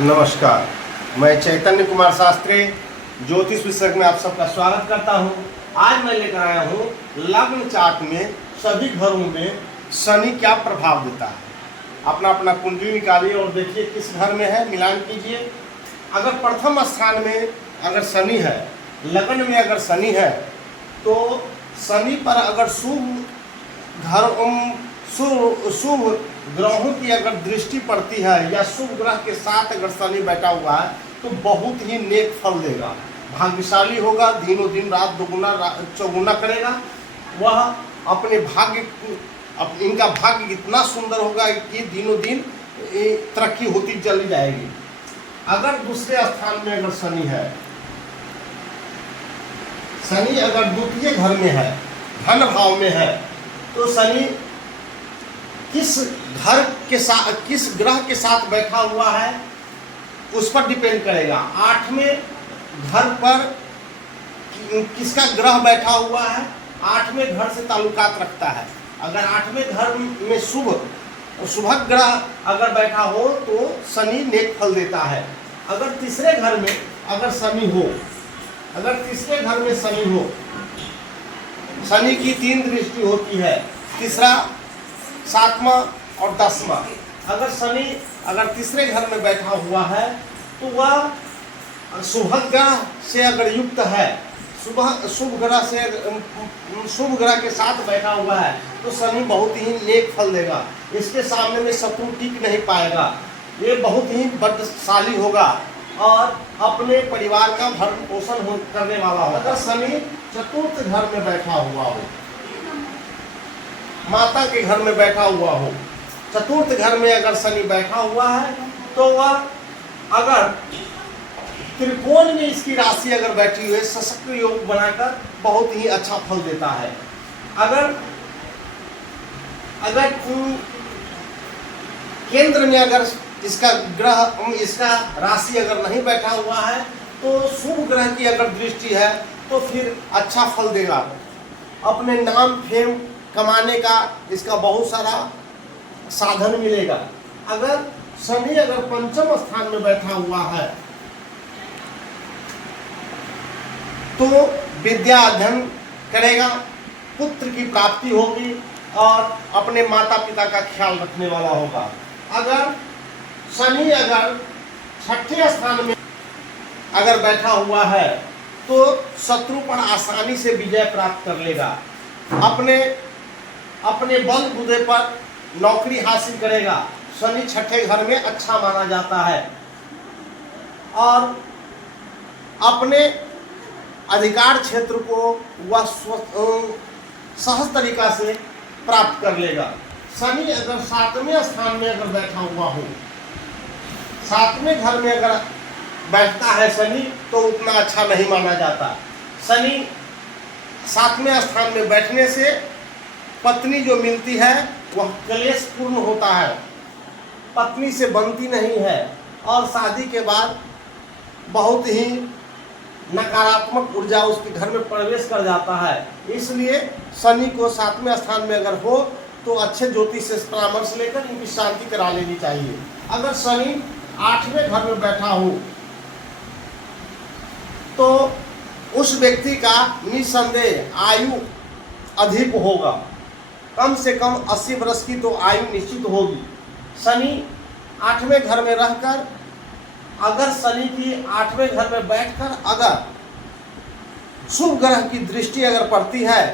नमस्कार, मैं चैतन्य कुमार शास्त्री ज्योतिष विषय में आप सबका स्वागत करता हूं। आज मैं लेकर आया हूं लग्न चार्ट में सभी घरों में शनि क्या प्रभाव देता है। अपना अपना कुंडली निकालिए और देखिए किस घर में है, मिलान कीजिए। अगर प्रथम स्थान में अगर शनि है, लग्न में अगर शनि है, तो शनि पर अगर शुभ ग्रहों की अगर दृष्टि पड़ती है या शुभ ग्रह के साथ अगर शनि बैठा हुआ है तो बहुत ही नेक फल देगा, भाग्यशाली होगा, दिनों दिन रात दोगुना चौगुना करेगा। वह अपने इनका भाग्य इतना सुंदर होगा कि दिनों दिन तरक्की होती चली जाएगी। अगर दूसरे स्थान में अगर शनि है, शनि अगर द्वितीय घर में है, धन भाव में है, तो शनि किस ग्रह के साथ बैठा हुआ है उस पर डिपेंड करेगा। 8वें घर पर किसका ग्रह बैठा हुआ है, 8वें घर से ताल्लुकात रखता है। अगर 8वें घर में शुभ ग्रह अगर बैठा हो तो शनि नेक फल देता है। अगर तीसरे घर में अगर शनि हो, शनि की 3 दृष्टि होती है, तीसरा, 7वां और 10वां। अगर शनि अगर तीसरे घर में बैठा हुआ है तो वह शुभ ग्रह से अगर युक्त है, शुभ ग्रह के साथ बैठा हुआ है तो शनि बहुत ही नेक फल देगा। इसके सामने में शत्रु टिक नहीं पाएगा, ये बहुत ही बलशाली होगा और अपने परिवार का भरण पोषण करने वाला होगा। अगर शनि चतुर्थ घर में बैठा हुआ हो, माता के घर में बैठा हुआ हो, चतुर्थ घर में अगर शनि बैठा हुआ है तो वह अगर त्रिकोण में इसकी राशि अगर बैठी हुई है, सशक्त योग बनाकर बहुत ही अच्छा फल देता है। अगर केंद्र में अगर इसका राशि अगर नहीं बैठा हुआ है तो शुभ ग्रह की अगर दृष्टि है तो फिर अच्छा फल देगा। अपने नाम फेम कमाने का इसका बहुत सारा साधन मिलेगा। अगर शनि अगर पंचम स्थान में बैठा हुआ है तो विद्या अध्ययन करेगा, पुत्र की प्राप्ति होगी और अपने माता पिता का ख्याल रखने वाला होगा। अगर शनि अगर छठे स्थान में अगर बैठा हुआ है तो शत्रु पर आसानी से विजय प्राप्त कर लेगा, अपने बल बूते पर नौकरी हासिल करेगा। शनि छठे घर में अच्छा माना जाता है और अपने अधिकार क्षेत्र को वह सहज तरीका से प्राप्त कर लेगा। शनि अगर 7वें स्थान में अगर बैठा हुआ हो, 7वें घर में अगर बैठता है शनि तो उतना अच्छा नहीं माना जाता। शनि 7वें स्थान में बैठने से पत्नी जो मिलती है वह क्लेश पूर्ण होता है, पत्नी से बनती नहीं है और शादी के बाद बहुत ही नकारात्मक ऊर्जा उसके घर में प्रवेश कर जाता है। इसलिए शनि को 7वें स्थान में अगर हो तो अच्छे ज्योतिष से परामर्श लेकर इनकी शांति करा लेनी चाहिए। अगर शनि 8वें घर में बैठा हो तो उस व्यक्ति का निसंदेह आयु अधिक होगा, कम से कम 80 वर्ष की तो आयु निश्चित होगी। शनि 8वें घर में रहकर अगर शनि की 8वें घर में बैठकर अगर शुभ ग्रह की दृष्टि अगर पड़ती है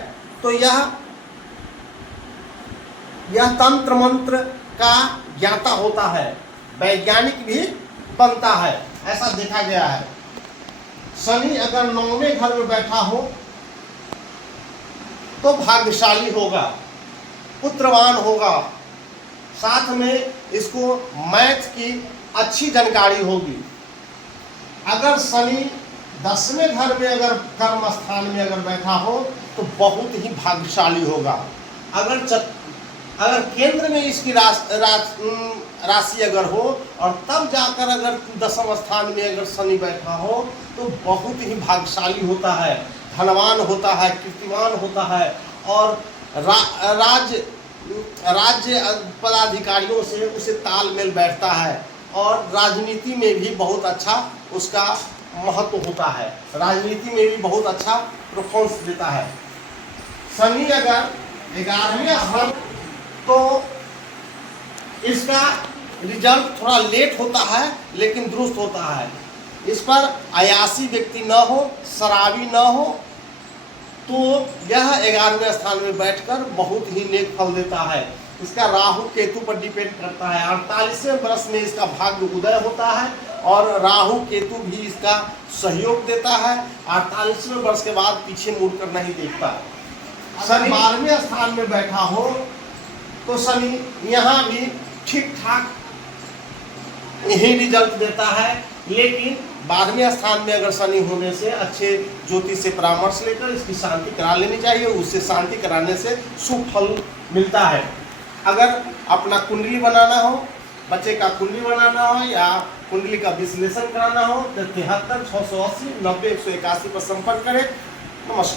तो यह तंत्र मंत्र का ज्ञाता होता है, वैज्ञानिक भी बनता है, ऐसा देखा गया है। शनि अगर 9वें घर में बैठा हो तो भाग्यशाली होगा, पुत्रवान होगा, साथ में इसको मैथ की अच्छी जानकारी होगी। अगर शनि 10वें घर में अगर कर्म स्थान में अगर बैठा हो तो बहुत ही भाग्यशाली होगा। अगर केंद्र में इसकी राशि अगर हो और तब जाकर अगर 10वें स्थान में अगर शनि बैठा हो तो बहुत ही भाग्यशाली होता है, धनवान होता है, कीर्तिवान होता है और राज्य पदाधिकारियों से उसे तालमेल बैठता है और राजनीति में भी बहुत अच्छा उसका महत्व होता है, राजनीति में भी बहुत अच्छा परफॉर्मेंस देता है। शनि अगर 11वें स्थान तो इसका रिजल्ट थोड़ा लेट होता है लेकिन दुरुस्त होता है। इस पर अयासी व्यक्ति न हो, शराबी न हो, तो यह 11वें स्थान में बैठकर बहुत ही नेक फल देता है। इसका राहु केतु पर डिपेंड करता है। 48वें वर्ष में इसका भाग्य उदय होता है और राहु केतु भी इसका सहयोग देता है। 48वें वर्ष के बाद पीछे मुड़कर नहीं देखता। शनि 12वें स्थान में बैठा हो तो शनि यहाँ भी ठीक ठाक यही रिजल्ट देता है, लेकिन 12वें स्थान में अगर शनि होने से अच्छे ज्योतिष से परामर्श लेकर इसकी शांति करा लेनी चाहिए। उससे शांति कराने से शुभ फल मिलता है। अगर अपना कुंडली बनाना हो, बच्चे का कुंडली बनाना हो या कुंडली का विश्लेषण कराना हो तो 73 680 90 181 पर संपर्क करें। नमस्कार।